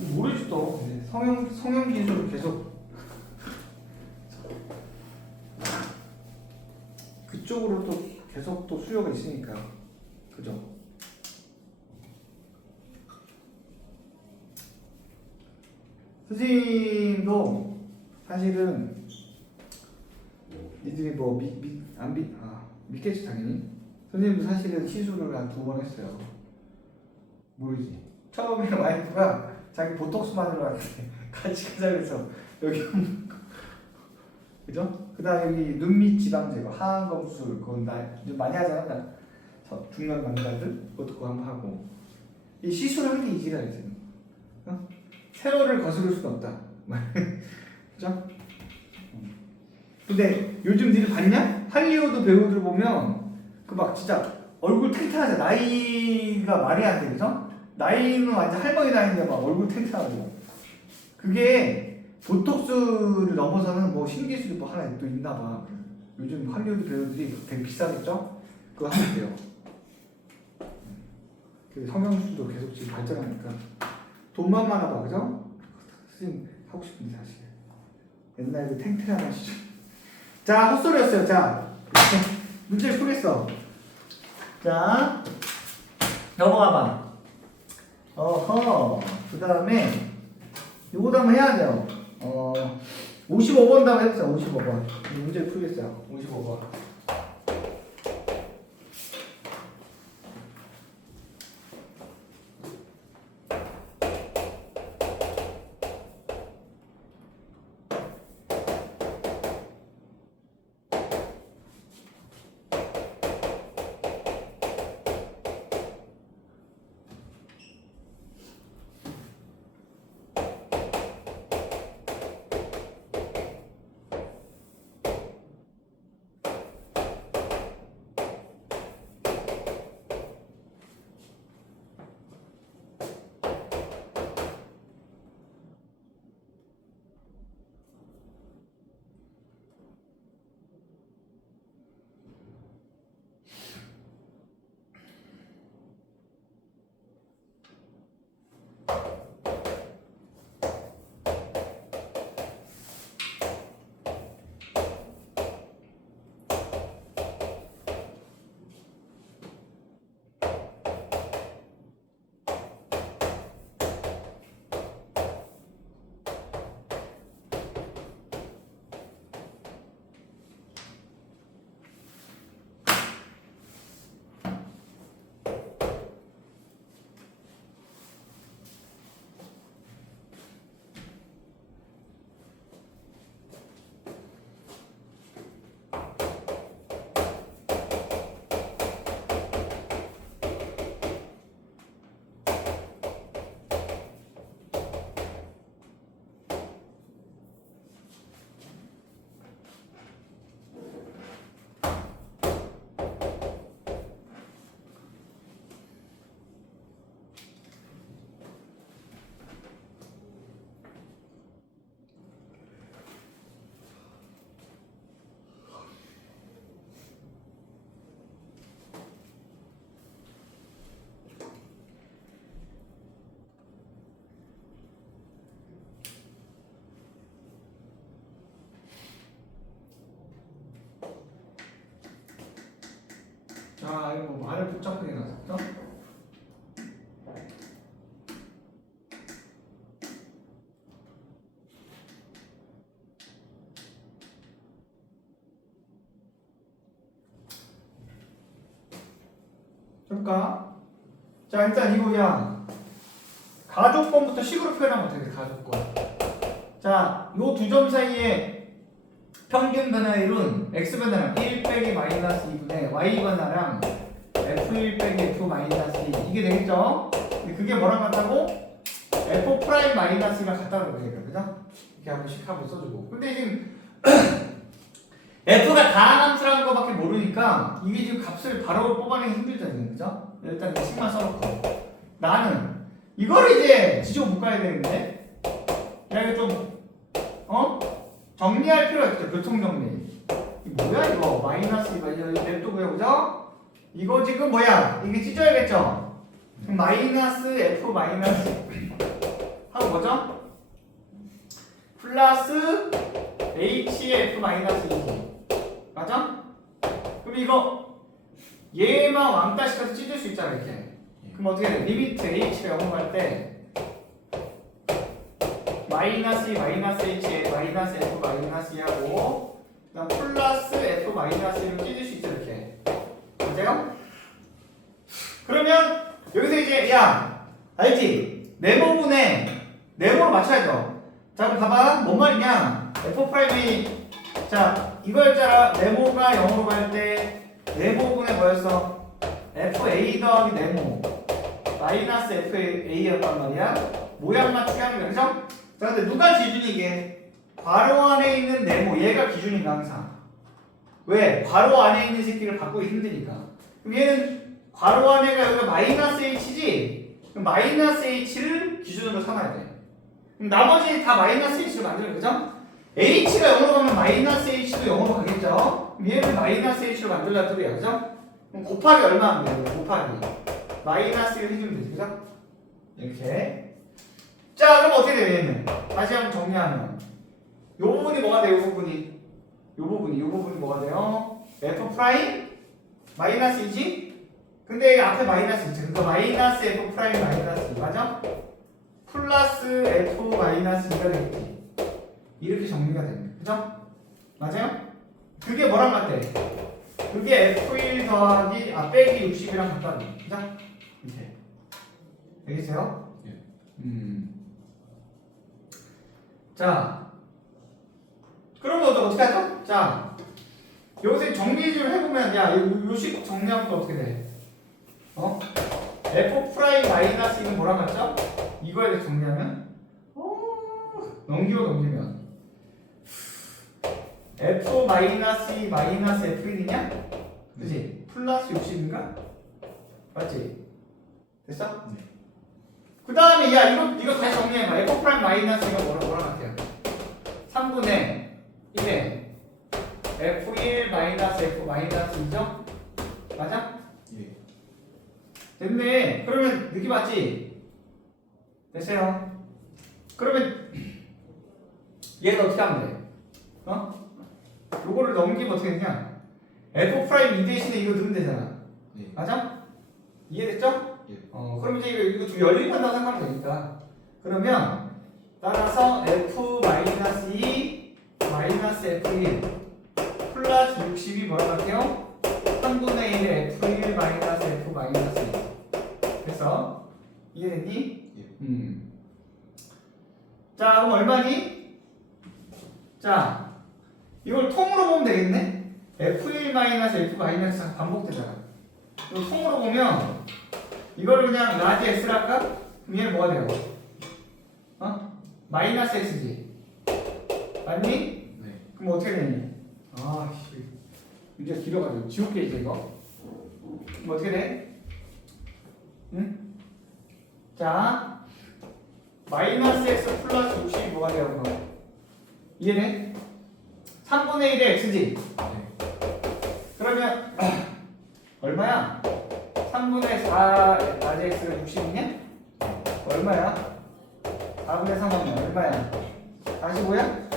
모르지 또. 성형 기술 계속 그쪽으로 또 계속 또 수요가 있으니까. 그죠? 선생님도 사실은 니들이 뭐 믿겠지 당연히. 선생님도 사실은 시술을 한 2번 했어요. 모르지. 처음에 와이프가 자기 보톡스 맞으러 왔는데 같이 가자 그래서 여기 그죠? 그 다음에 여기 눈밑 지방 제거, 하안 검술 그건 나 좀 많이 하잖아. 중년 남자들 그것도 한번 하고. 이 시술한 게 이지라 이제. 세로를 거스를 수는 없다. 그죠? 근데 요즘 니들 봤냐? 할리우드 배우들 보면 그 막 진짜 얼굴 탱탱하잖아. 나이가 말이 안 돼, 그죠? 나이는 완전 할머니 나이인데 막 얼굴 탱탱하고. 그게 보톡스를 넘어서는 뭐 신기술이 뭐 하나 또 있나 봐. 요즘 할리우드 배우들이 되게 비싸겠죠? 그거 하면 돼요. 그 성형수도 계속 지금 발전하니까 돈만 많아 봐, 그죠? 선생님 하고 싶은데 사실 옛날 그 탱탱한 시절. 자, 헛소리였어요. 자, 문제를 풀겠어. 자, 넘어가봐. 어허. 그 다음에 요거도 한번 해야 돼요. 55번 다음 해보자. 55번. 문제를 풀겠어요. 55번. 아, 이거 뭐 말을 복잡하게 해놨어. 그러니까 자, 일단 이거야 가족권부터 식으로 표현하면 되겠다. 가족권. 자, 요 두 점 사이에 평균 변화율은 x 변화량 1 빼기 마이너스 2분의 y 변화량 f1 빼기 f 마이너스 2 이게 되겠죠? 근데 그게 뭐랑 같다고? f 프라임 마이너스가 같다고 되겠다. 그죠? 이렇게 한 번씩 하고 써주고. 근데 지금 f가 다한 함수라는 거밖에 모르니까 이게 지금 값을 바로 뽑아내기 힘들잖아요. 그죠? 일단 이 식만 써놓고 나는 이거를 이제 지지고 묶어야 되는데 야 이거 좀 정리할 필요가 있죠. 교통정리. 이거 뭐야 이거 마이너스 이거 냅두고요. 그죠? 이거 지금 뭐야 이게 찢어야겠죠. 그럼 마이너스 f 마이너스 하고 뭐죠? 플러스 h의 f 마이너스 2 맞아? 그럼 이거 얘만 왕따시켜서 찢을 수 있잖아 이렇게. 그럼 어떻게 돼? 리미트 h가 0으로 갈 때 마이너스 2 마이너스 h에 마이너스 f 마이너스 2하고 그다음 플러스 f 마이너스 1로 찢을 수 있죠 이렇게. 맞아요? 그러면 여기서 이제 야 알지? 네모로 맞춰야죠. 자 그럼 봐봐 뭔 말이냐 f'이 자 이거였잖아. 네모가 0으로 갈 때 네모분의 뭐였어? fa 더하기 네모 마이너스 fa였단 말이야. 모양 맞추기 하는 거야 그죠? 자 근데 누가 기준이 이게? 괄호 안에 있는 네모 얘가 기준인가 항상. 왜? 괄호 안에 있는 새끼를 바꾸기 힘드니까. 그럼 얘는 괄호 안에가 여기가 마이너스 h지? 그럼 마이너스 h를 기준으로 삼아야 돼. 그럼 나머지 다 마이너스 h로 만들어 그죠? h가 0으로 가면 마이너스 h도 0으로 가겠죠? 그럼 얘를 마이너스 h로 만들려는 소리야 그죠? 그럼 곱하기 얼마 하면 돼요? 곱하기 마이너스 1 해주면 되지 그죠? 이렇게. 자 그럼 어떻게 돼요 얘는? 다시 한번 정리하면 요 부분이 뭐가 돼요? 요 부분이 뭐가 돼요? f 프라임 마이너스 2지? 근데 여기 앞에 마이너스 있죠. 그러니까 마이너스 f 프라임 마이너스 2 맞아? 플러스 f 마이너스 2가 되겠지. 이렇게 정리가 됩니다. 그죠? 맞아요? 그게 뭐랑 같대? 그게 f1 더하기 빼기 60이랑 같다고. 그죠? 이렇게. 알겠어요? 예. 자, 그러면 어떻게 하죠? 자, 여기서 정리 좀 해보면, 야, 요식 정리하면 또 어떻게 돼? f 프라임 마이너스 2는 뭐랑 같죠? 이거에 대해서 정리하면, 넘기면, f 마이너스 2 마이너스 f1이냐? 그지? 플러스 60인가? 맞지? 됐어? 네. 그 다음에, 야, 이거 다시 정리해봐. f 프라임 마이너스 2가 뭐랑 같아요? 3분의 1에 f1 마이너스 f 마이너스 2죠? 맞아? 예. 됐네. 그러면 느낌 왔지? 됐어요. 그러면 얘를 어떻게 하면 돼? 요거를 넘기면 어떻게 되냐? f 프라임 2 대신에 이거 넣으면 되잖아. 예. 맞아? 이해됐죠? 예. 그럼 이제 이거 두 연립한다고 생각하면 되니까. 그러면 따라서 f 마이너스 2 마이너스 f1 플러스 60이 뭐라고 할게요? 3분의 1의 f1 마이너스 f 마이너스 2. 됐어? 이해됐니? 예. 자 그럼 얼마니? 자 이걸 통으로 보면 되겠네? f1 마이너스 f 마이너스 반복되잖아. 이거 통으로 보면 이거를 그냥 라지 x를 할까? 그럼 얘는 뭐가 돼요? 마이너스 x지? 맞니? 네. 그럼 어떻게 되니? 아씨 문제 길어가지고 지울게 이제 이거. 그럼 어떻게 돼? 응? 자 마이너스 x 플러스 60이 뭐가 돼요 그럼? 이해돼? 3분의 1의 x지? 네. 그러면 얼마야? 3분의 4 라지 x가 60이냐? 얼마야? 4분의 3하면 얼마야? 45야?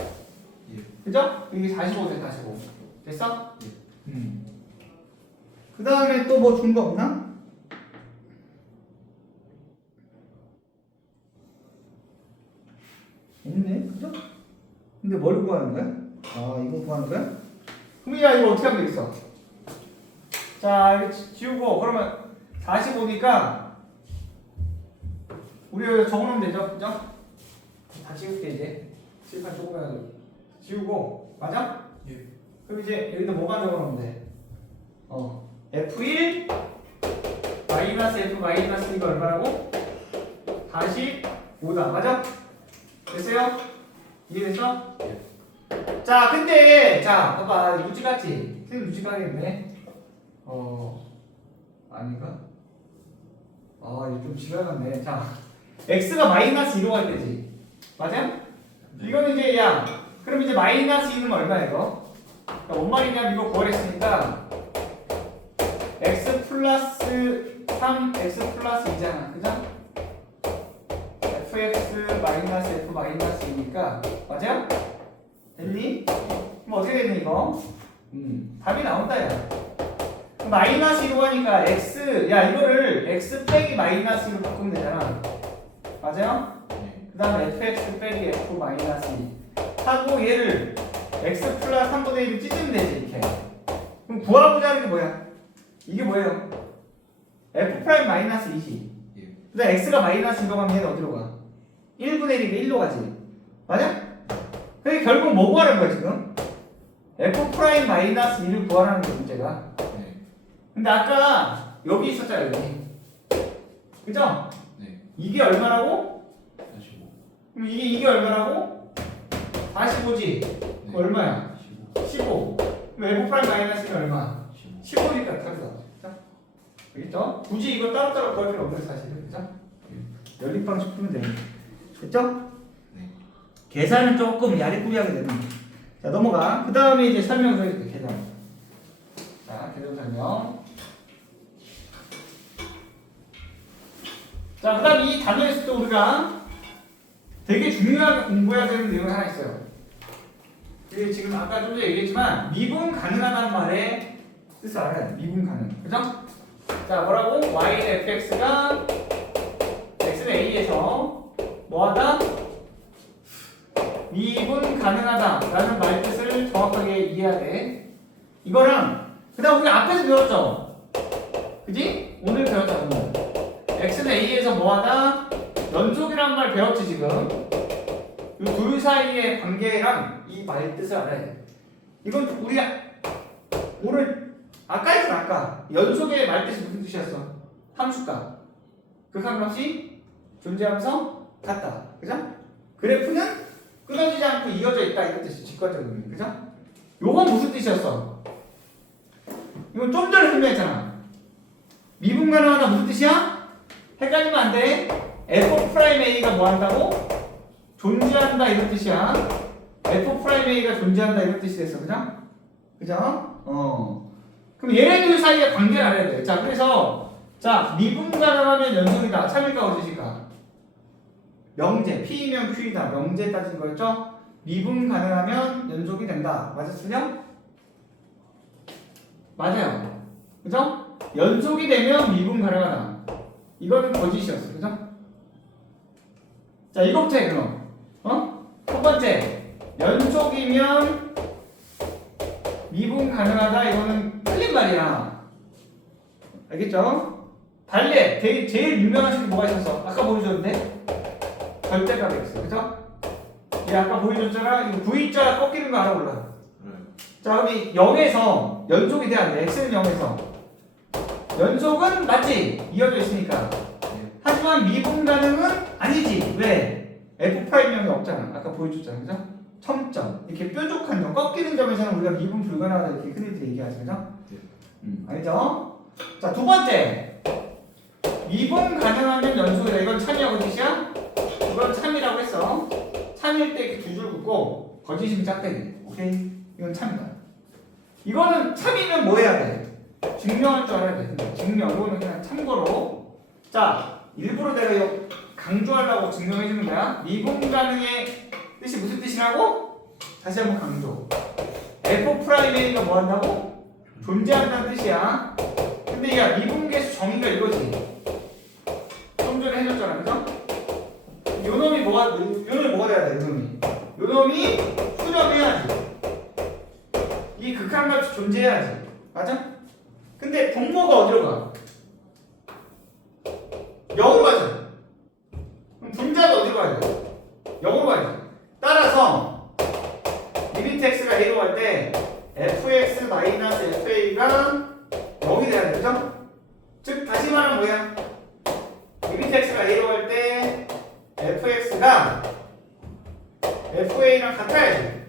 예. 그죠? 이게 45돼 45 됐어? 예. 그 다음에 또 뭐 준 거 없나? 없네 그죠? 근데 뭘 구하는 거야? 이거 구하는 거야? 그럼 야 이거 어떻게 하면 되겠어? 자 이거 지우고 그러면 45니까 우리 여기 적어놓으면 되죠? 그죠? 다 지울게 이제 칠판 조금 해가지고 지우고 맞아? 예. 그럼 이제 여기다 뭐만 적어놓으면 돼? F1 마이너스 F 마이너스 이거 얼마라고? 45다 맞아? 됐어요? 이해됐어? 예. 자 근데 자 봐봐 무지 같지? 선생님 무지 가겠네 아닌가? 이거 좀 지나갔네. 자 x가 마이너스 2로 갈 때지 맞아? 네. 이거는 이제 야 그럼 이제 마이너스 2는 얼마야 이거? 그러니까 뭔 말이냐면 이거 구하랬으니까 x 플러스 3 x 플러스 2잖아 그죠? fx 마이너스 f 마이너스 2니까 맞아요? 됐니? 그럼 어떻게 되니 이거? 답이 나온다 야. 마이너스 2로 하니까 x 야 이거를 x 빼기 마이너스 2로 바꾸면 되잖아. 맞아요? 네. 그 다음에 fx 빼기 f 마이너스 2 하고 얘를 x 플러스 3분의 1을 찢으면 되지 이렇게. 그럼 구하고자 하는 게 뭐야? 이게 뭐예요? f 프라임 마이너스 2지. 예. 그 다음 x가 마이너스 2로 가면 얘는 어디로 가? 1분의 1이니까 1로 가지. 맞아? 그게 결국 뭐 구하는 거야 지금? f 프라임 마이너스 2를 구하라는 게 문제가. 네. 근데 아까 여기 있었잖아 여기. 그죠? 네. 이게 얼마라고? 45. 그럼 이게 얼마라고? 45지. 네. 얼마야? 15. 15. 그럼 f 프라임 마이너스는 얼마? 15. 15니까 답이다. 알겠죠? 굳이 이거 따로따로 구할 필요 없는 사실은. 그죠? 연립방식 풀면 되는 됐죠? 네. 계산은 조금 야리꾸리하게 되는. 자 넘어가. 그 다음에 이제 설명을 해줄게. 계산. 자 계산 설명. 자 그 다음 이 단어에서 또 우리가 되게 중요하게 공부해야 되는 내용이 하나 있어요. 이게 지금 아까 좀 전에 얘기했지만 미분 가능하다는 말의 뜻을 알아야 돼. 미분 가능. 그죠? 자 뭐라고? y fx가 x는 a에서 뭐하다? 미분 가능하다라는 말 뜻을 정확하게 이해해야 돼. 이거랑 그다음 우리가 앞에서 배웠죠. 그지? 오늘 배웠잖아. 오늘. x는 a에서 뭐하다? 연속이란 말 배웠지 지금. 이 둘 사이의 관계랑 이 말 뜻을 알아야 돼. 이건 우리가 오늘 아까 했잖아 아까 연속의 말 뜻이 무슨 뜻이었어? 함수값. 극한값이 존재하면서 같다. 그죠? 그래프는 끊어지지 않고 이어져 있다 이런 뜻이 직관적인 의미. 그죠? 요건 무슨 뜻이었어? 이건 좀 전에 설명했잖아. 미분 가능하다 무슨 뜻이야? 헷갈리면 안 돼. f 프라임 a가 뭐 한다고? 존재한다 이런 뜻이야. f 프라임 a가 존재한다 이런 뜻이 됐어. 그죠? 그죠? 그럼 얘네 둘 사이의 관계를 알아야 돼. 자, 그래서 자 미분 가능하면 연속이다. 참일까 어디실까? 명제. P이면 Q이다. 명제 따진 거였죠? 미분 가능하면 연속이 된다. 맞았으냐? 맞아요. 그죠? 연속이 되면 미분 가능하다. 이거는 거짓이었어. 그죠? 자, 이거부터 해 그럼. 첫 번째. 연속이면 미분 가능하다. 이거는 틀린 말이야. 알겠죠? 달래. 제일 유명한 식이 뭐가 있었어? 아까 보여줬는데? 절대값 x. 그죠? 얘 아까 보여줬잖아. 이거 V자 꺾이는 거 알아 몰라? 네. 자, 그럼 0에서 연속이 돼야 돼. x는 0에서. 연속은 맞지? 이어져 있으니까. 네. 하지만 미분 가능은 아니지. 왜? f 프라임 0이 없잖아. 아까 보여줬잖아. 그죠? 첨점. 이렇게 뾰족한 점, 꺾이는 점에서는 우리가 미분 불가능하다 이렇게 흔히들 얘기하죠. 그죠? 네. 알죠? 자, 두 번째. 미분 가능하면 연속이다. 이건 참이야, 거짓이야? 이건 참이라고 했어. 참일 때 두 줄 긋고 거짓이면 짝대기. 오케이? 이건 참이다. 이거는 참이면 뭐 해야 돼? 증명할 줄 알아야 돼. 증명. 이거는 그냥 참고로. 자, 일부러 내가 이거 강조하려고 증명해 주는 거야. 미분 가능의 뜻이 무슨 뜻이라고? 다시 한번 강조. f 프라임 a가 뭐 한다고? 존재한다는 뜻이야. 근데 얘가 미분계수 정의가 이거지. 좀 전에 해줬잖아, 그죠? 요 놈이 뭐가 돼야 돼, 요 놈이 수렴해야지. 이 극한값이 존재해야지. 맞아? 근데 분모가 어디로 가? 0으로 가죠. 그럼 분자도 어디로 가야 돼? 0으로 가야지. 따라서 리미트 x가 a로 갈 때 fx 마이너스 fa가 0이 돼야 되죠? 즉 다시 말하면 뭐야? 리미트 x가 a로 갈 때 fx가 fa랑 같아야지.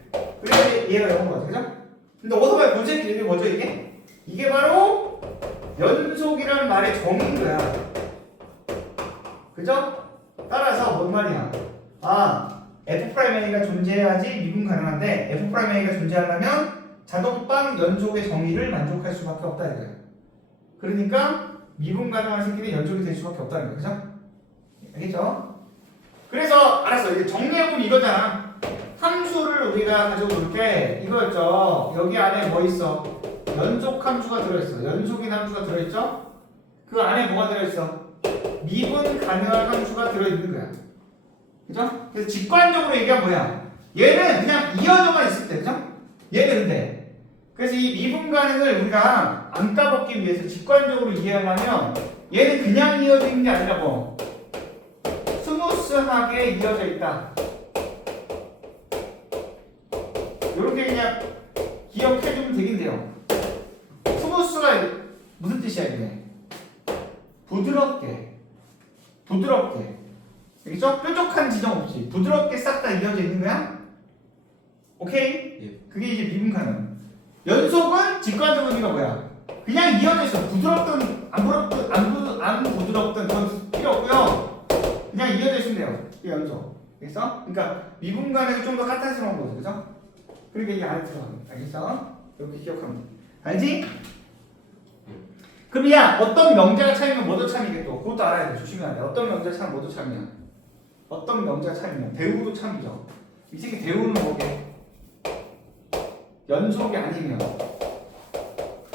그래야지 얘가 0인 거죠. 그죠? 근데 어디서 봐야 문제 이게 뭐죠 이게? 이게 바로 연속이라는 말의 정의인 거야. 그죠? 따라서 뭔 말이야? f'a가 존재해야지 미분 가능한데 f'a가 존재하려면 자동빵 연속의 정의를 만족할 수밖에 없다 이거야. 그러니까 미분 가능한 새끼는 연속이 될 수밖에 없다는 거야. 그죠? 알겠죠? 그래서 알았어. 이제 정리해보면 이거잖아. 함수를 우리가 가지고 놀 때 이거였죠. 여기 안에 뭐 있어? 연속 함수가 들어있어. 연속인 함수가 들어있죠? 그 안에 뭐가 들어있어? 미분 가능한 함수가 들어있는 거야. 그죠? 그래서 직관적으로 얘기하면 뭐야? 얘는 그냥 이어져만 있을 때, 그죠? 얘는 근데 그래서 이 미분 가능을 우리가 안 까먹기 위해서 직관적으로 이해하려면 얘는 그냥 이어져 있는 게 아니라 뭐 스무스하게 이어져 있다. 이렇게 그냥 기억해주면 되긴 돼요. 스무스가 무슨 뜻이야 이게? 부드럽게, 부드럽게. 알겠죠? 뾰족한 지점 없이 부드럽게 싹 다 이어져 있는 거야? 오케이? 예. 그게 이제 미분 가능. 연속은 직관적 의미가 뭐야? 그냥 이어져 있어. 부드럽든 안 부드럽든 안 부드럽든 그건 필요 없고요. 그냥 이어져 있으면 돼요. 이 연속. 알겠어? 그러니까 미분 가능이 좀 더 까탈스러운 거죠, 그죠? 그러니까 이게 안에 들어가는 거야. 알겠어? 이렇게 기억하면 돼. 알지? 그럼 야 어떤 명제가 차이면 뭐도 참이게 또 그것도 알아야 돼. 조심해야 돼. 어떤 명제가 차이면 뭐도 참이야. 어떤 명제가 차이면 대우도 참이죠. 이 새끼 대우는 뭐게? 연속이 아니면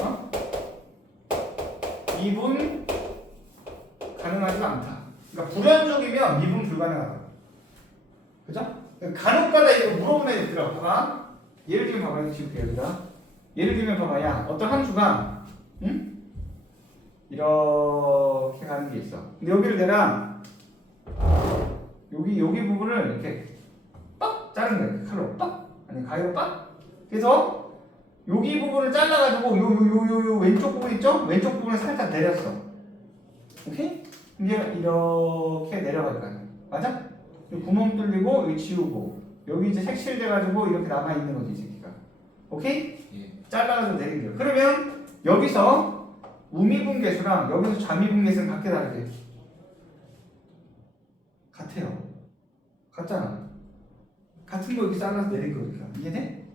어? 미분 가능하지가 않다. 그러니까 불연속이면 미분 불가능하다. 그죠? 간혹가다 이거 물어보는 애들 있더라. 봐봐. 예를 들면 봐봐. 이거 지울게요. 여기다. 예를 들면 봐봐. 야 어떤 함수가 응? 이렇게 가는 게 있어. 근데 여기를 내가 여기 부분을 이렇게 빡 자른 거야. 칼로 빡 아니 가위로 빡. 그래서 여기 부분을 잘라가지고 요 왼쪽 부분 있죠? 왼쪽 부분을 살짝 내렸어. 오케이? 이제 이렇게 내려갈 거야. 맞아? 여기 구멍 뚫리고 여기 지우고 여기 이제 색칠돼가지고 이렇게 남아 있는 거지 이 새끼가. 오케이? 예. 잘라가지고 내린 거야. 그러면 여기서 우미분계수랑 여기서 좌미분계수는 각게 다르게 같아요. 같잖아. 같은 거 이렇게 잘라서 내린 거니까 이해돼?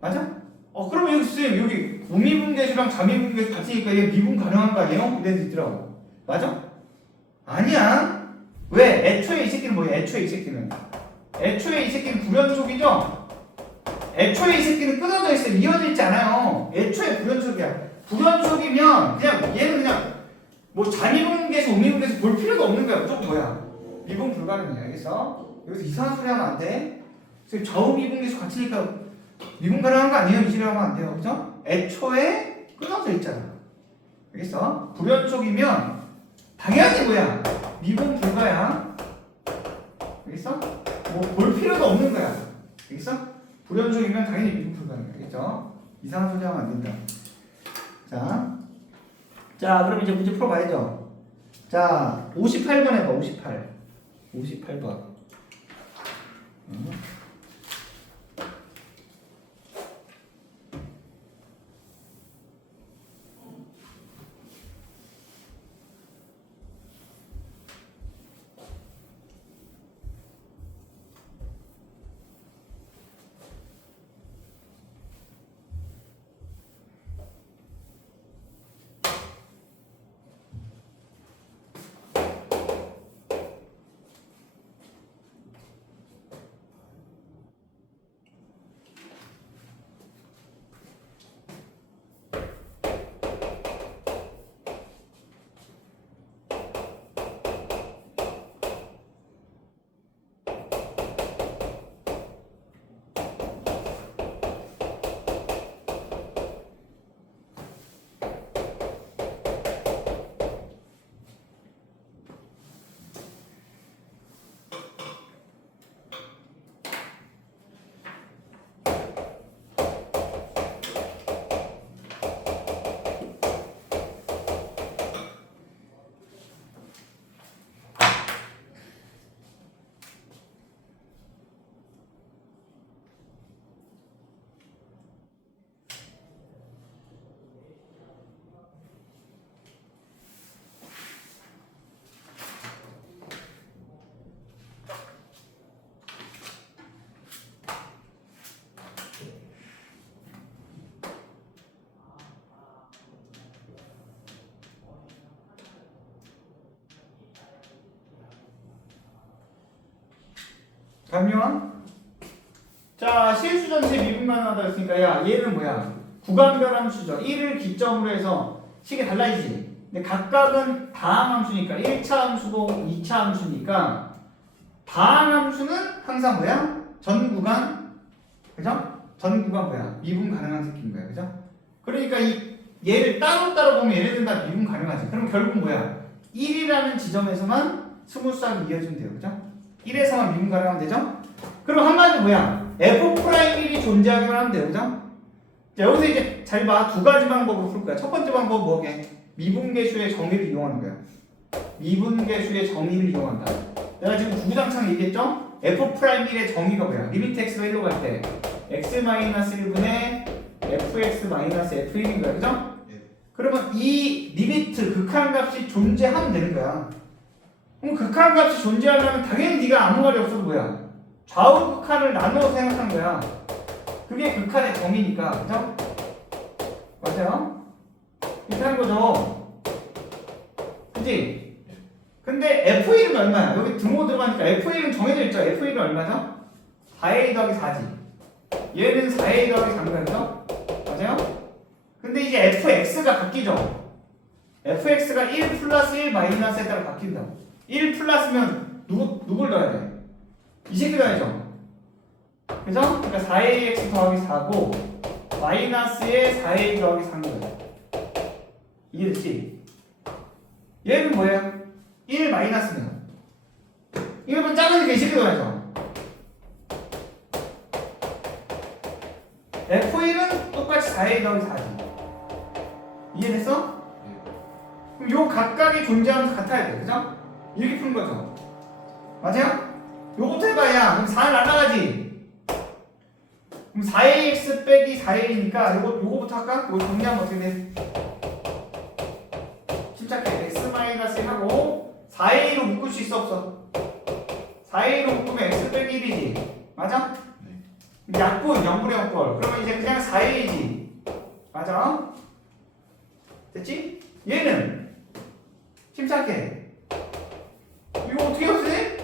맞아? 그러면 여기 쌤 여기 우미분계수랑 좌미분계수 같으니까 얘 미분 가능한 거 아니에요? 이래서 있더라고. 맞아? 아니야. 왜? 애초에 이 새끼는 뭐야? 애초에 이 새끼는 불연속이죠? 애초에 이 새끼는 끊어져 있어요. 이어져 있지 않아요. 애초에 불연속이야. 불연속이면 그냥 얘는 그냥 뭐 좌미분계수 우미분계수 볼 필요도 없는 거야. 무조건 뭐야? 미분 불가능이야. 알겠어? 여기서 이상한 소리 하면 안 돼. 좌우 미분계수 같으니까 미분 가능한 거 아니에요? 이 소리 하면 안 돼요. 그죠? 애초에 끊어져 있잖아. 알겠어? 불연속이면 당연히 뭐야? 미분 불가야. 알겠어? 뭐 볼 필요도 없는 거야. 알겠어? 불연속이면 당연히 미분 불가능해. 알겠죠? 이상한 소리 하면 안 된다. 자, 그럼 이제 문제 풀어봐야죠. 자, 58번 해봐. 58번. 감요? 자, 실수전체 미분간하다 했으니까 야 얘는 뭐야? 구간별 함수죠. 1을 기점으로 해서 식이 달라지지. 근데 각각은 다항 함수니까 1차 함수고 2차 함수니까 다항 함수는 항상 뭐야? 전 구간, 그죠? 전 구간 뭐야? 미분 가능한 새끼인 거야, 그죠? 그러니까 이 얘를 따로따로 보면 얘네들 다 미분 가능하지. 그럼 결국 뭐야? 1이라는 지점에서만 스무스하게 이어지면 돼요, 그죠? 1에서만 미분 가능하면 되죠? 그럼 한마디로 뭐야? F'1이 존재하기만 하면 돼요, 그죠? 자, 여기서 이제 잘 봐. 두 가지 방법으로 풀 거야. 첫 번째 방법은 뭐게? 미분계수의 정의를 이용하는 거야. 미분계수의 정의를 이용한다. 내가 지금 구구장창 얘기했죠? F'1의 정의가 뭐야? 리미트 x가 1로 갈 때 x-1분의 fx-f1인 거야, 그죠? 예. 그러면 이 리미트 극한값이 존재하면 되는 거야. 그럼 극한값이 존재하려면 당연히 네가 아무 말이 없어도 뭐야? 좌우 극한을 나누어 생각한 거야. 그게 극한의 정의니까, 그죠? 맞아요? 이렇게 하는 거죠. 그치? 근데 F1은 얼마야? 여기 등호 들어가니까 F1은 정해져 있죠? F1은 얼마죠? 4a 더하기 4지. 얘는 4a 더하기 4인 거죠? 맞아요? 근데 이제 fx가 바뀌죠? fx가 1 플러스 1 마이너스에 따라 바뀐다고. 1 플러스면 누굴 넣어야 돼? 이 새끼 넣어야죠. 그죠? 그러니까 4ax 더하기 4고 마이너스에 4a 더하기 3인 거예요. 이해됐지? 얘는 뭐예요? 1 마이너스면 이거는 작으니까 이 새끼 넣어야죠. F1은 똑같이 4a 더하기 4지. 이해됐어? 그럼 요 각각이 존재하면서 같아야 돼. 그죠? 이렇게 푸는 거죠. 맞아요? 요것도 해봐야 그럼 4 날라가지. 그럼 4ax 빼기 4a니까 요거부터 할까? 요거 정리하면 어떻게 돼? 침착해. x-1 하고 4a로 묶을 수 있어 없어? 4a로 묶으면 x 빼기 1이지. 맞아? 약분 0분의 0꼴. 그러면 이제 그냥 4a지. 맞아? 됐지? 얘는 침착해. 이거 어떻게 없애?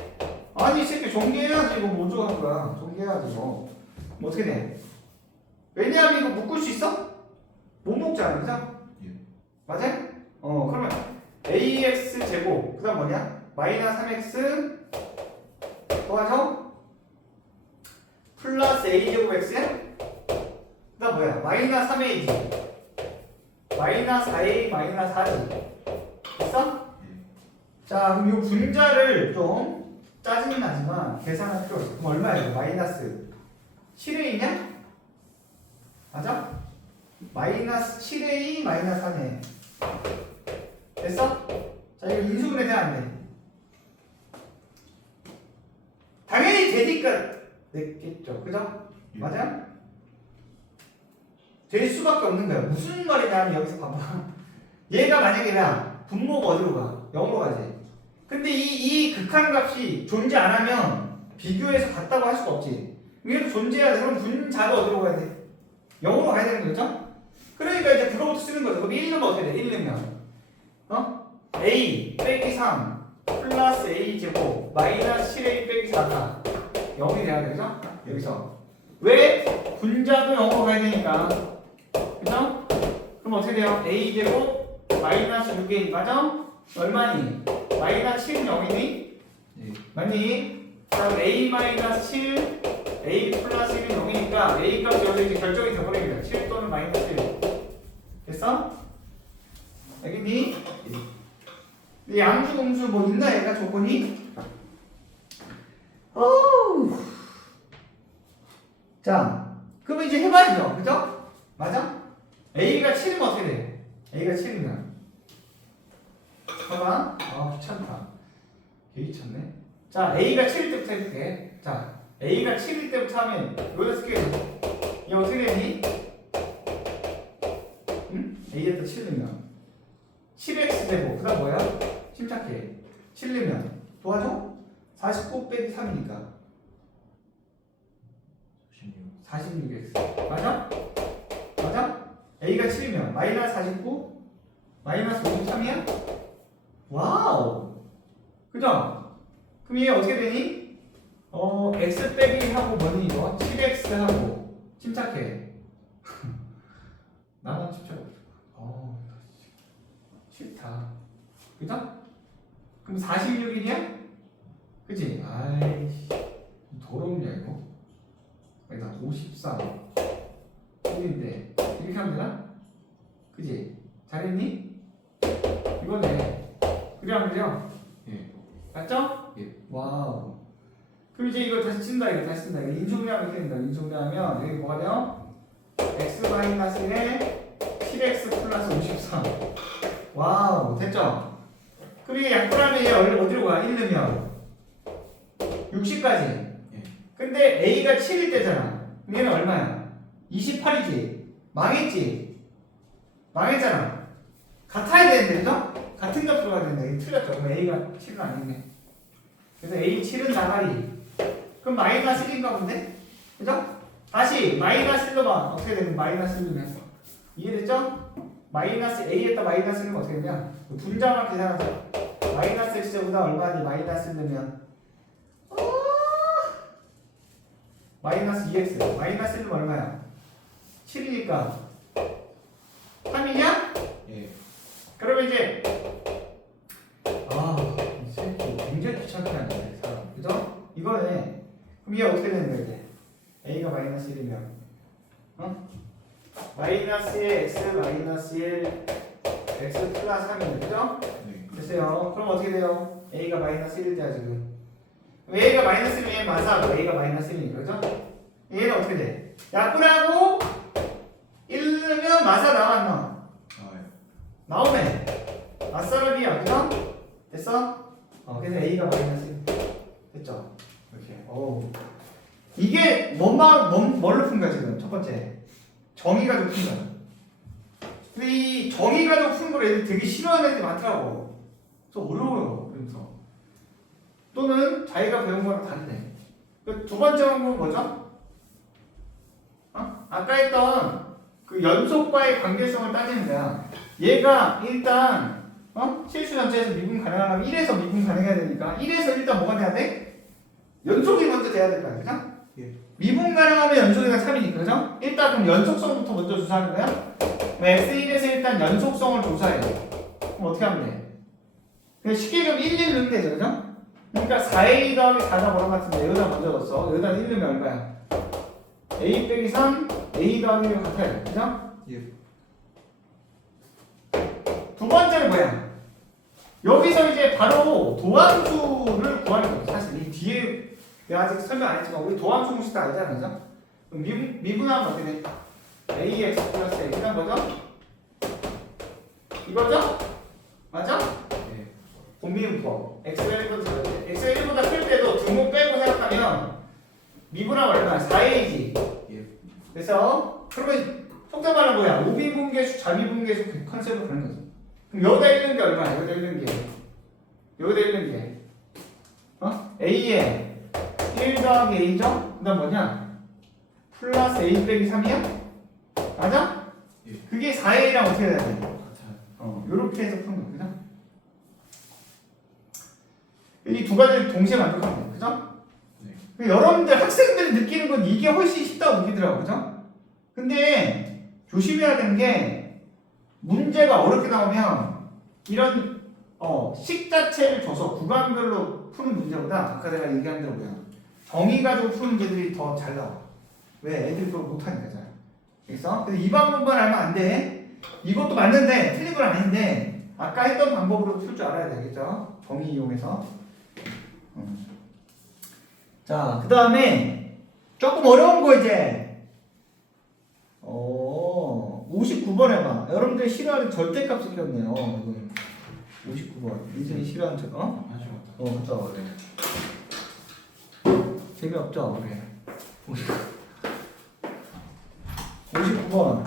아니 이 새끼 전개해야지. 이거 뭐 좋아하는 거야? 전개해야지 이거. 뭐 어떻게 돼? 왜냐하면 이거 묶을 수 있어? 못 묶잖아, 그죠? 예. 맞아요? 그러면 ax 제곱 그다음 뭐냐? 마이너스 3x 더하죠? 플러스 a 제곱 x야? 그다음 뭐야? 마이너스 3a지. 마이너스 4a 마이너스 4지. 됐어? 자, 그럼 이 분자를 좀 짜증이 나지만 계산할 필요 없어. 그럼 얼마예요? 마이너스 7a냐? 맞아? 마이너스 7a 마이너스 4네. 됐어? 자, 이거 인수분해 돼야 안 돼? 당연히 되니까 됐겠죠. 그죠? 맞아요? 될 수밖에 없는 거야. 무슨 말이냐면 여기서 봐봐. 얘가 만약에 야 분모가 어디로 가? 0으로 가지. 근데 이 극한값이 존재 안 하면 비교해서 같다고 할 수가 없지. 얘도 존재해야 돼. 그럼 분자도 어디로 가야 돼? 0으로 가야 되는 거죠? 그러니까 이제 그거부터 쓰는 거죠. 그럼 1 넣으면 어떻게 돼? 1 넣으면 a 빼기 3 플러스 a 제곱 마이너스 7a 빼기 4가 0이 돼야 되죠? 여기서 왜? 분자도 0으로 가야 되니까. 그죠? 그럼 어떻게 돼요? a 제곱 마이너스 6a 맞아? 얼마니? 마이너스 7은 0이니? 예. 맞니? 그럼 a 마이너스 7 a 플러스 1은 0이니까 a 값이 여기 이제 결정이 되어버립니다. 7 또는 마이너스 1 됐어? 알겠니? 이 양수 공수 뭐 있나 얘가 조건이? 어우. 자, 그럼 이제 해봐야죠. 그죠? 맞아? a가 7이면 어떻게 돼? a가 7이면 봐봐. 귀찮다. 귀찮네. 자, a가 7일 때부터 해줄게. 자, a가 7일 때부터 하면 여기다 쓸게. 얘 어떻게 되니? 응? a에다 7이면 7x 되고 그 다음 뭐야? 침착해. 7이면 도와줘? 49 빼기 3이니까 46x 맞아? 맞아? a가 7이면 마이너스 49 마이너스 53이야? 와우. 그죠? 그럼 얘 어떻게 되니? x 빼기 하고 뭐니 이거? 7x 하고 침착해. 나만 침착. 싫다. 그죠? 그럼 46이냐? 그치? 아이씨 더럽냐 이거? 여기다 54 1인데 이렇게 하면 되나? 그치? 잘했니? 이거네. 그래 그죠? 예. 맞죠? 예. 와우. 그럼 이제 이거 다시 친다 이거 다시 친다. 이거 인수분해하면 이렇게 된다. 인수분해하면 여기 뭐가 돼요? x-1에 7x 플러스 53. 와우 됐죠? 그럼 이게 약분하면 얘 어디로 가? 1 넣으면 60까지. 예. 근데 a가 7일 때잖아. 그럼 얘는 얼마야? 28이지. 망했지. 망했잖아. 같아야 되는데 그죠? 같은 값 들어가야 되는데 이게 틀렸죠. 그럼 a가 7은 아니네. 그래서 a 7은 나가리. 그럼 마이너스 1인가 본데? 그죠? 다시 마이너스 1로 봐. 어떻게 되는 마이너스 1이면 이해됐죠? 마이너스 a에다 마이너스 1은 어떻게 되냐? 분자만 계산하자. 마이너스 x보다 얼마니 마이너스 1이면 마이너스 2x 마이너스 1은 얼마야? 7이니까 3이냐? 예. 그러면 이제 이 새끼 굉장히 귀찮게 하네 사람. 그죠? 이거네. 그럼 얘 어떻게 되는 거야 이제? a가 마이너스 1이면 마이너스 1x 마이너스 1 x 플러스 3이네 그죠? 네. 됐어요. 그럼 어떻게 돼요? a가 마이너스 1일 때야 지금. a가 마이너스 1이면 얘 맞아. a가 마이너스 1이니까 그죠? 얘는 어떻게 돼? 약분하고 1 넣으면 맞아 나와 안 나와? 나오네. 맞사람이야 그죠? 됐어? 그래서 a가 마이너스 1 됐죠? 이렇게. 이게 뭘로 푼 거야 지금 첫 번째 정의가지고 푼 거야. 근데 이 정의가지고 푼 걸 애들 되게 싫어하는 애들이 많더라고. 좀 어려워요. 그래서 또는 자기가 배운 거랑 다르네. 두 번째 방법은 뭐죠? 아까 했던 그 연속과의 관계성을 따지는 거야. 얘가 일단 실수 전체에서 미분 가능하려면 1에서 미분 가능해야 되니까 1에서 일단 뭐가 돼야 돼? 연속이 먼저 돼야 될 거야. 그죠? 예. 미분 가능하면 연속이가 3이니까 그죠? 일단 그럼 연속성부터 먼저 조사하는 거야? x1에서 일단 연속성을 조사해. 그럼 어떻게 하면 돼? 그냥 쉽게 얘기하면 1 넣으면 되죠. 그죠? 그러니까 4a 더하기 4가 뭐랑 같은데 여기다 먼저 넣었어. 여기다 1 넣으면 얼마야? a 빼기 3 a 더하기 1이 같아야 돼. 그죠? 예. 두 번째는 뭐야? 여기서 이제 바로 도함수를 구하는 거죠. 사실 이 뒤에 내가 아직 설명 안 했지만 우리 도함수 공식도 알잖아. 그죠? 그럼 미분하면 어떻게 돼? ax 플러스 a 그냥 뭐죠? 이거죠? 맞아? 예. 본미분법 x가 1보다 작을 때 x가 1보다 클 때도 등호 빼고 생각하면 미분하면 얼마야? 4a지. 예. 그래서 그러면 속된 말로 뭐야? 우비분계수, 자비분계수 그 컨셉으로 가는 거지. 그럼 여기다 읽는 게 얼마야? 여기다 읽는 게 여기다 읽는 게 a에 1 더하기 a죠? 그 다음 뭐냐? 플러스 a 빼기 3이야? 맞아? 예. 그게 4a랑 어떻게 돼야 돼? 같아요. 요렇게 해서 푸는 거 그죠? 이 두 가지를 동시에 만족하면 돼. 그죠? 네. 여러분들 학생들이 느끼는 건 이게 훨씬 쉽다고 느끼더라고. 그죠? 근데 조심해야 되는 게 문제가 어렵게 나오면 이런 식 자체를 줘서 구간별로 푸는 문제보다 아까 내가 얘기한 대로 뭐야 정의 가지고 푸는 문제들이 더 잘 나와. 왜? 애들이 그걸 못하니까잖아. 그래서 근데 이 방법만 알면 안 돼. 이것도 맞는데 틀린 건 아닌데 아까 했던 방법으로 풀 줄 알아야 되겠죠? 정의 이용해서. 자, 그 다음에 조금 어려운 거 이제 59번 해봐. 여러분들이 싫어하는 절대값을 키웠네요. 59번. 인생이 싫어하는 절, 하죠. 그쵸. 그래. 재미없죠? 그래. 59번.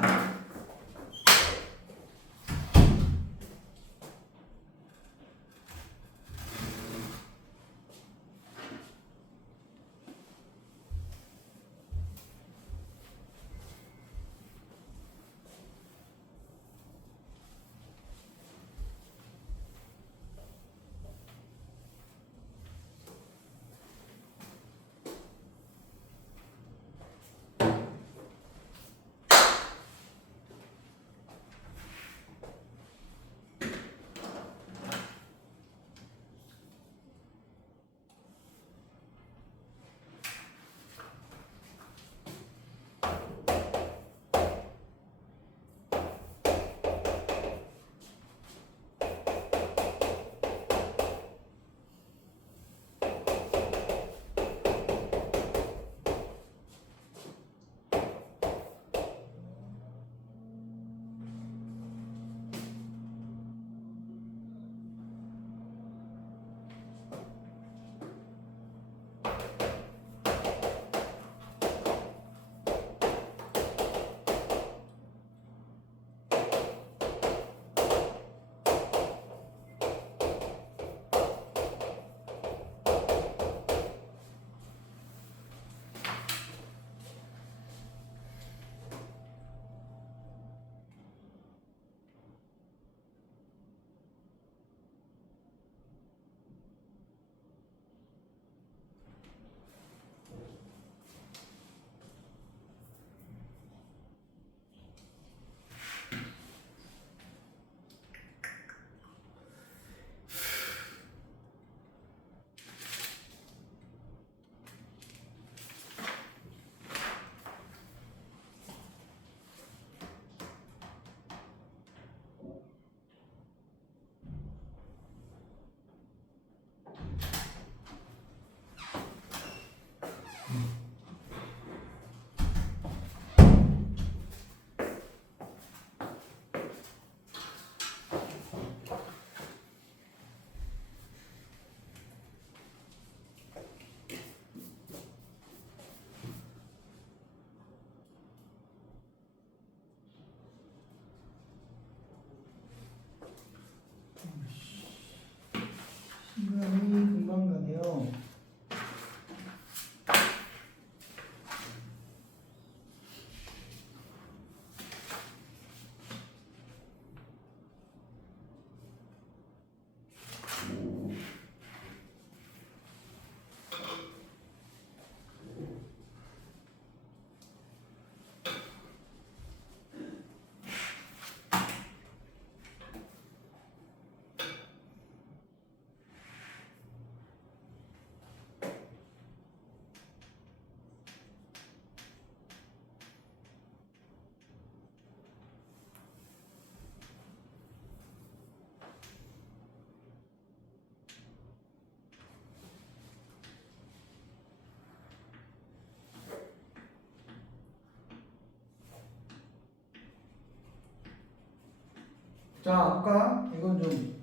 자, 아까 이건 좀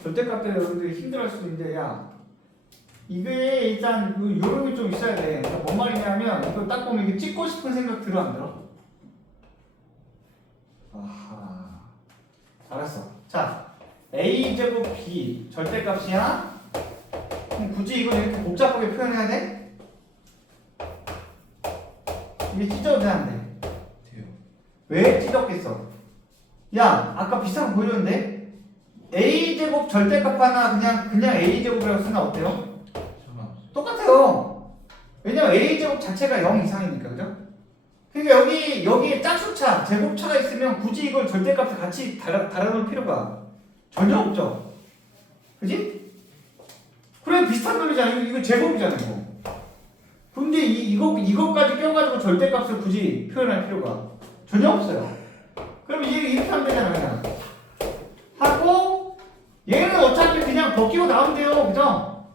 절대값 때문에 여러분들이 힘들어할 수도 있는데, 야, 이게 일단 요령이 좀 있어야 돼. 그러니까 뭔 말이냐면 이거 딱 보면 이게 찍고 싶은 생각 들어 안 들어? 아하, 알았어. 자, a 제곱 b 절대값이야? 그럼 굳이 이걸 이렇게 복잡하게 표현해야 돼? 이게 찢어도 돼, 안 돼? 돼요. 왜 찢었겠어? 야, 아까 비슷한 거 보여줬는데? a제곱 절대값 하나 그냥 a제곱이라고 쓰면 어때요? 상관없어요. 똑같아요. 왜냐면 a제곱 자체가 0 이상이니까, 그죠? 그러니까 여기에 짝수차, 제곱차가 있으면 굳이 이걸 절대값을 같이 달아놓을 필요가 전혀 없죠. 그지? 그래, 비슷한 놈이잖아. 이거 제곱이잖아, 이거. 근데 이것까지 껴가지고 절대값을 굳이 표현할 필요가 전혀 없어요. 그럼 이렇게 하면 되잖아, 그냥. 하고, 얘는 어차피 그냥 벗기고 나오면 돼요. 그죠?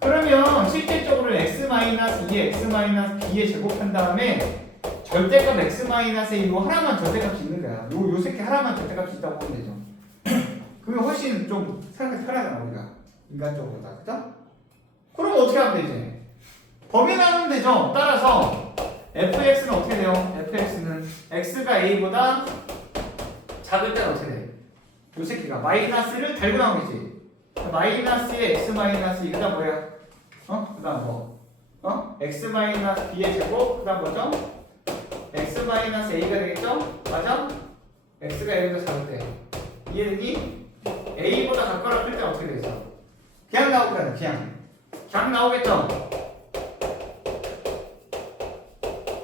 그러면 실질적으로 x-2에 x-b에 제곱한 다음에 절대값 x-에 이거 하나만 절대값이 있는 거야. 요 새끼 하나만 절대값이 있다고 보면 되죠. 그게 훨씬 좀 생각이 편하잖아, 우리가. 인간적으로다. 그죠? 그럼 어떻게 하면 되지? 범위 나누면 되죠. 따라서 fx는 어떻게 돼요? fx는 x가 a보다 작을 때는 어떻게 돼? 요 새끼가 마이너스를 달고 나오겠지. 마이너스의 x-2가 뭐야? 그 다음 뭐? x-b의 제곱, 그 다음 뭐죠? x-a가 되겠죠? 맞아? x가 a보다 작을 때 이해되니? a보다 가까워 클 때 어떻게 되죠? 그냥 나올 거야, 그냥 나오겠죠?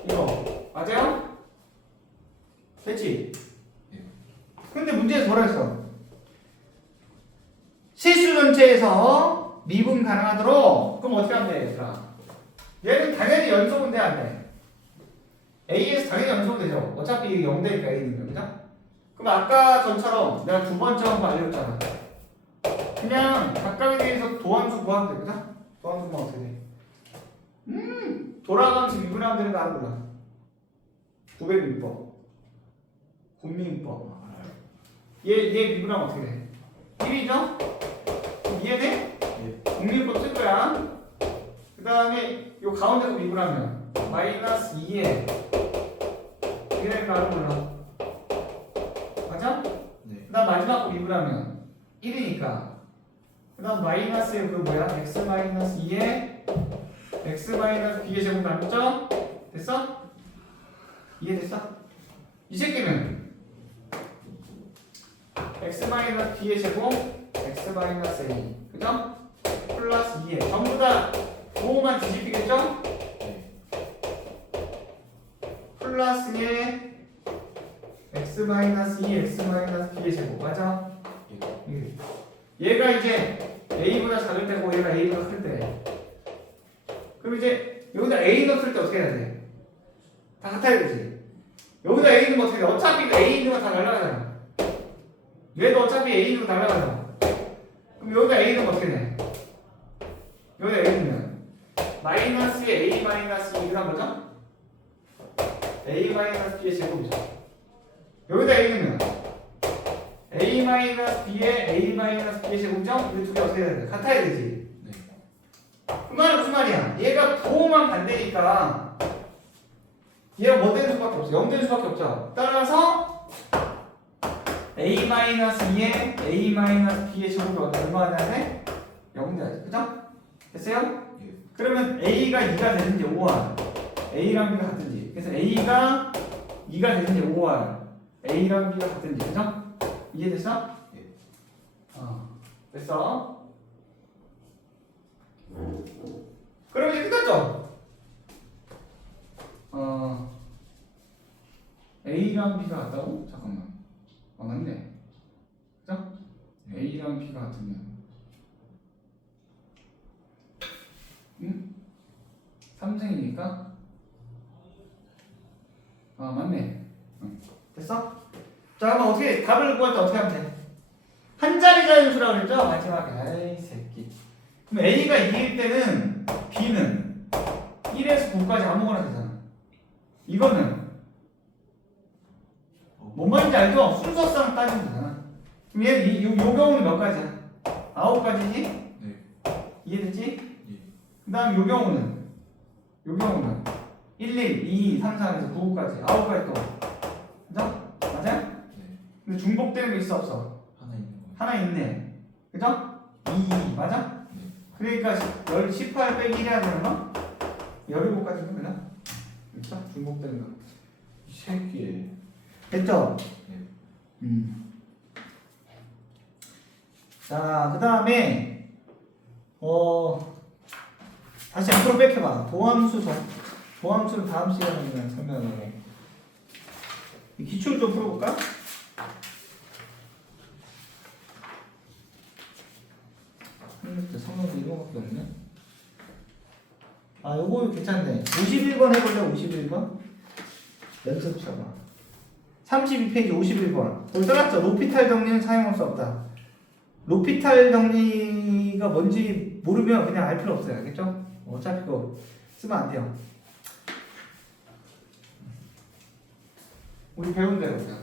이거 맞아요? 됐지? 근데 문제에서 뭐라 했어? 실수 전체에서 미분 가능하도록. 그럼 어떻게 하면 돼, 얘들아? 얘는 당연히 연속은 돼, 안 돼? A에서 당연히 연속은 되죠. 어차피 이게 0되니까 A는 그죠? 그럼 아까 전처럼 내가 두 번째 한 거 알려줬잖아. 그냥 각각에 대해서 도함수 구하면 돼, 그죠? 도함수 구하면 어떻게 돼? 돌아가면서 미분하면 되는 거 알아, 몰라? 구배미분법, 곱미분법. 얘 미분하면 어떻게 돼? 1이죠? 이해돼? 공미분법 쓸 거야. 그 다음에 요 가운데서 미분하면 마이너스 2에 이게 될까 알아, 몰라? 맞아? 네. 그 다음 마지막 거 미분하면 1이니까 그 다음 마이너스의 그 뭐야? x-2에 x-b의 제곱 나눴죠? 됐어? 이해됐어? 이 새끼는 x-b의 제곱 x-a 그죠? 플러스 2에 전부 다 부호만 뒤집히겠죠? 플러스에 x-2 x-b의 제곱 맞아? 얘가 이제 a보다 작을 때고 얘가 a보다 클 때. 그럼 이제 여기다 a 넣었을 때 어떻게 해야 돼? 다 같아야 되지. 여기다 a 넣으면 어떻게 돼? 어차피 a 있는 거 다 날라가잖아. 얘도 어차피 a 있는 거 날라가잖아. 그럼 여기다 a 넣으면 어떻게 돼? 여기다 a 넣으면 마이너스에 a 마이너스 2가 뭐죠? a 마이너스 b의 제곱이죠. 여기다 a 넣으면 a 마이너스 b에 a 마이너스 b의 제곱이죠? 이 두 개 어떻게 해야 돼? 같아야 되지. 네. 그 말은 무슨 말이야? 얘가 부호만 반대니까 얘가 뭐 되는 수밖에 없어? 0 되는 수밖에 없죠. 따라서 a-2에 a-b의 제곱이 얼마나 돼? 0 돼야지. 그죠? 됐어요? 예. 그러면 a가 2가 되는지 5할 a랑 b가 같은지. 그래서 a가 2가 되는지 5할 a랑 b가 같은지. 그죠? 이해됐어? 예. 됐어? 그럼 이제 끝났죠? A랑 B가 같다고? 잠깐만. 맞네. 그죠? A랑 B가 같으면. 응? 3승이니까? 맞네. 됐어? 자, 그럼 어떻게, 답을 구할 때 어떻게 하면 돼? 한 자리 자연수라고 그랬죠? 마지막에. 아이, 새끼. 그럼 A가 2일 때는 B는 1에서 9까지 아무거나 되잖아. 이거는 뭔 말인지 알죠? 순서상 따지면 되잖아. 그럼 요 경우는 몇 가지야? 9가지지? 네. 이해됐지? 예. 그 다음 요 경우는 1, 2, 3, 4에서 9까지 9가지 또 그죠? 맞아요? 네. 근데 중복되는 거 있어 없어? 하나 있는 거. 하나 있네 그죠? 2 맞아? 네. 그러니까 18 빼기 1 해야 되는 거? 17가지는 그냥 그렇죠? 중복되는 거 이 새끼에. 됐죠? 네. 자, 그 다음에 다시 앞으로 뺏겨봐. 도함수를 다음 시간에 그냥 설명해. 기출 좀 풀어볼까? 성형도 이런 것도 없네. 아, 요거 괜찮네. 51번 해볼래? 51번? 연습 쳐봐. 32페이지 51번. 여기 써놨죠? 로피탈 정리는 사용할 수 없다. 로피탈 정리가 뭔지 모르면 그냥 알 필요 없어요. 알겠죠? 어차피 그거 쓰면 안 돼요. 우리 배운 대로 그냥.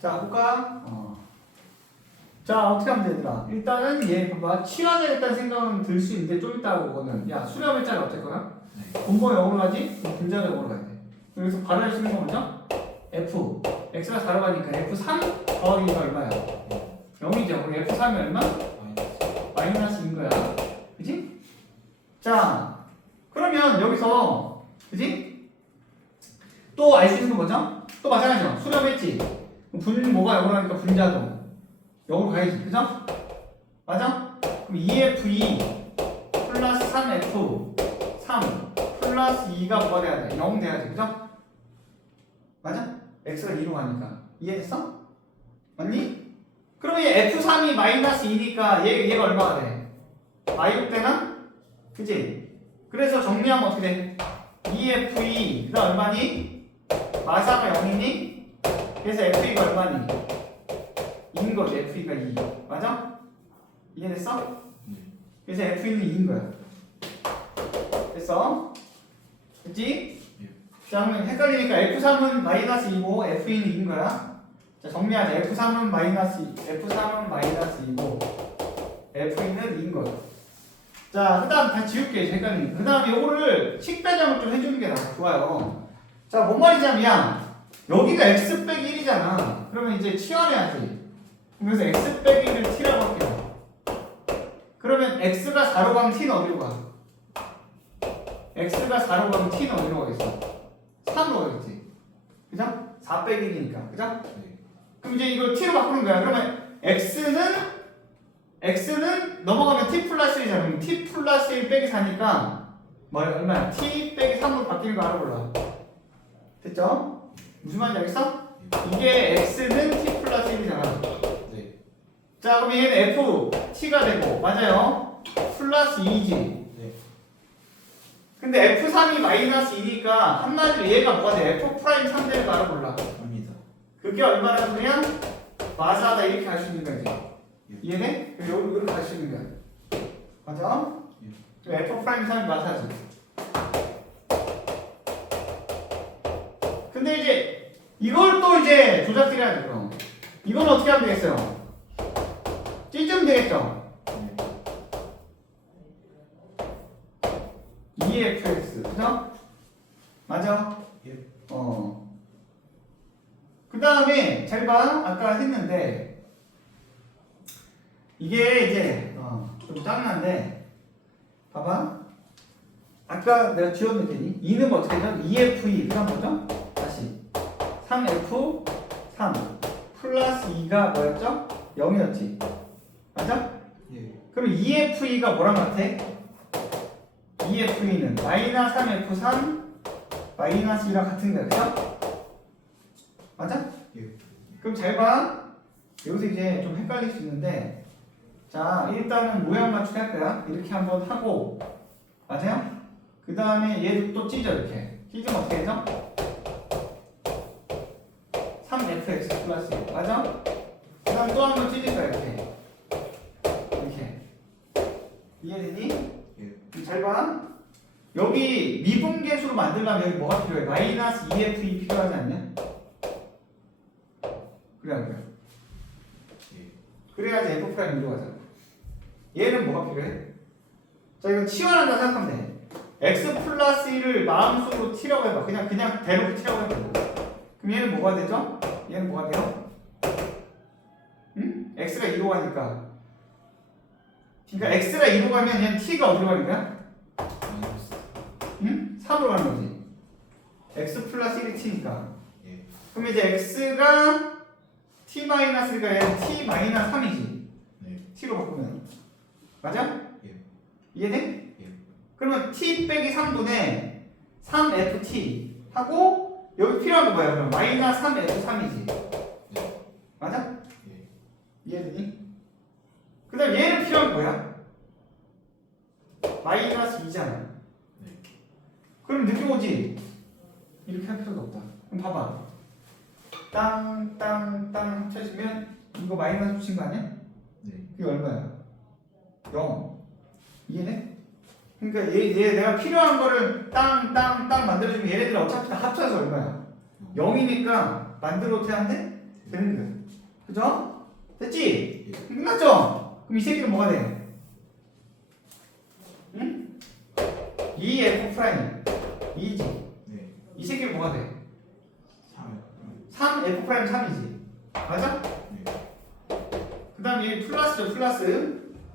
자, 볼까? 자, 어떻게 하면 되더라? 일단은 얘 봐봐. 치환을 생각은 들 수 있는데 좀 이따 그거는 야, 수렴 했잖아 어쨌거나. 네. 분모 0으로 가지? 그럼 분자가 0으로 가야 돼. 여기서 바로 할 수 있는 거 뭐죠? F. X가 4로 가니까 F3 더하기가 얼마야? 0이죠. 그럼 F3이 얼마? 마이너스인 거야. 그지? 자, 그러면 여기서 그지? 또 알 수 있는 거 뭐죠? 또 마찬가지죠. 수렴했지. 분 뭐가 0으로 하니까 분자도 0으로 가야지. 그죠? 맞아? 그럼 2F2 플러스 3F3 플러스 2가 뭐가 돼야 돼? 0 돼야지. 그죠? 맞아? x가 2로 가니까. 이해됐어? 맞니? 그러면 얘 F3이 마이너스 2니까 얘가 얼마가 돼? 마이너스 되나? 그치? 그래서 정리하면 어떻게 돼? 2F2 그 다음 얼마니? 마사가 0이니? 그래서 F2가 얼마니? 2인 거지. F2가 2 맞아? 이해됐어? 그래서 F2는 2인 거야. 됐어? 그치? 자 그러면 헷갈리니까 F3은 마이너스 2고 F2는 2인 거야. 자 정리하자. F3은 마이너스 2고 F2는 2인 거야. 자, 그 다음 다 지울게, 헷갈리니까. 그 다음에 요거를 식배정을 좀 해주는 게 좋아요. 자, 뭔 말이냐면, 여기가 x 빼기 1이잖아. 그러면 이제 치환해야지. 그래서 x 빼기 1을 t라고 할게요. 그러면 x가 4로 가면 t는 어디로 가? x가 4로 가면 t는 어디로 가겠어? 3으로 가겠지. 그죠? 4 빼기 1이니까. 그죠? 그럼 이제 이걸 t로 바꾸는 거야. 그러면 x는 넘어가면 t 플러스 1이잖아. 그럼 t 플러스 1 빼기 4니까 얼마야? t 빼기 3으로 바뀌는 거 알아볼라. 됐죠? 무슨 말인지 알겠어? 이게 x는 t 플러스 1이잖아. 네. 자 그럼 얘는 f t가 되고 맞아요? 플러스 2지. 네. 근데 f3이 마이너스 2니까 한마디로 얘가 뭐가 돼? f 프라임 3대를 알아볼라. 합니다. 그게 얼마나 그냥 마사다 이렇게 할 수 있는 거지. 이해돼? 여기로 갈 수 있는 거야. 맞아? f 프라임 3이 마사지. 근데 이제 이걸 또 이제 조작해야 돼. 그럼 이건 어떻게 하면 되겠어요? 찢으면 되겠죠? 2fx 그죠? 맞아? 예. 그 다음에 잘 봐. 아까 했는데 이게 이제 좀 짱난데 봐봐. 아까 내가 지웠는데 2는 어떻게 되죠? 2F2 그 다음 뭐죠? 다시 3F3 플러스 2가 뭐였죠? 0이었지. 맞아? 예. 그럼 2F2가 뭐랑 같아? 2F2는 마이너스 3F3 마이너스 2랑 같은 거야. 그죠? 맞아? 예. 그럼 잘 봐. 여기서 이제 좀 헷갈릴 수 있는데 자 일단은 모양 맞추기 할 거야. 이렇게 한번 하고 맞아요? 그 다음에 얘도 또 찢어 이렇게. 찢으면 어떻게 되죠? 3fx 플러스 1 맞아? 그 다음 또 한 번 찢을 거야 이렇게. 이렇게. 이해되니? 예. 잘 봐. 여기 미분계수로 만들려면 여기 뭐가 필요해? 마이너스 2f2 필요하지 않냐? 그래 안 그래? 예. 그래야지 f 프라임 이로 가잖아. 얘는 뭐가 필요해? 자 이건 치환한다 생각하면 돼. x 플러스 1을 마음속으로 t라고 해봐. 그냥 대놓고 t라고 해봐. 그럼 얘는 뭐가 되죠? 얘는 뭐가 돼요? 응? x가 2로 가니까. 그러니까 x가 2로 가면 얘는 t가 어디로 가는 거야? 마이너스. 응? 3으로 가는 거지. x 플러스 1이 t니까. 예. 그럼 이제 x가 t 마이너스가 얘는 t 마이너스 3이지. 네. t로 바꾸면. 맞아? 예. 이해돼? 예. 그러면 t 빼기 3분의 3ft 하고 여기 필요한 거 뭐야? 그럼 마이너스 3f3이지. 네. 맞아? 예. 이해되니? 그 다음 얘는 필요한 거 뭐야? 마이너스 2잖아. 네. 그럼 느낌 오지? 이렇게 할 필요도 없다. 그럼 봐봐. 땅 합쳐지면 이거 마이너스 붙인 거 아니야? 네. 그게 얼마야? 0. 이해돼? 그러니까 얘 내가 필요한 거를 땅 만들어주면 얘네들 어차피 다 합쳐서 얼마야? 0이니까 만들어 어떻게 한대? 되는 거야. 그죠? 됐지? 예. 끝났죠? 그럼 이 새끼는 뭐가 돼? 응? 2f 프라임 2지. 네. 이 새끼는 뭐가 돼? 3. 3f 프라임 3이지. 맞아? 네. 그 다음 얘 플러스죠. 플러스.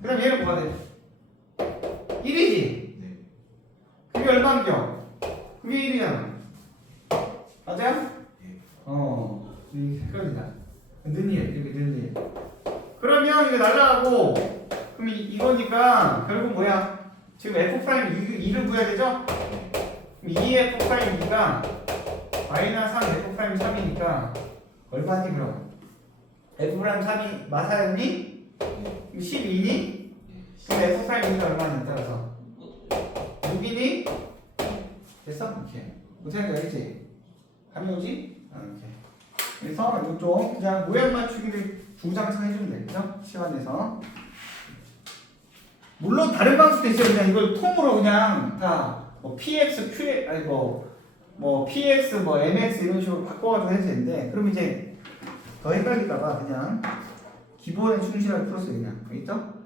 그 다음 얘는 뭐가 돼? 1이지. 네. 그게 얼마인겨? 그게 1이잖아. 맞아요? 예. 헷갈리다. 는일 이렇게 는일. 그러면 이거 날라가고 그럼 이거니까 결국 뭐야? 지금 f 프라임 2를 구해야 되죠? 그럼 2f 프라임 2가 마이너스 3 f 프라임 3이니까 얼마니 그럼? f 프라임 3이 마사였니? 12니? 그럼 f 프라임 2가 얼마니 따라서 6이니? 됐어? 이렇게 어떻게 하는 거야? 알겠지? 감이 오지? 이렇게. 그래서 이거 좀 그냥 모양 맞추기를 주구장창 해주면 돼. 그죠? 시간에서. 물론 다른 방식도 있어요. 그냥 이걸 통으로 그냥 다 뭐 px, q, 아니 뭐 px, 뭐 mx 이런 식으로 바꿔가지고 해도 되는데 그럼 이제 더 헷갈릴까봐 그냥 기본에 충실하게 풀었어요. 그냥. 알겠죠?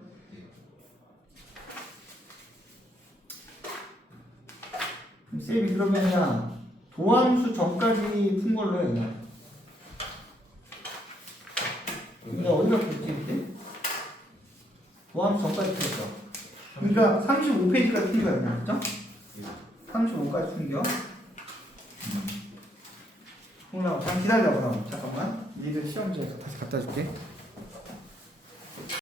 쌤이 그러면 그냥 도함수 전까지 푼 걸로 해 그냥. 그냥 어디가 풀지 이렇게? 도함수 전까지 풀었어. 그러니까 35페이지까지 푼 거야 그냥. 그죠? 35까지 푼겨. 그럼 잠깐 기다려 그럼. 잠깐만. 니들 시험지에서 다시 갖다 줄게.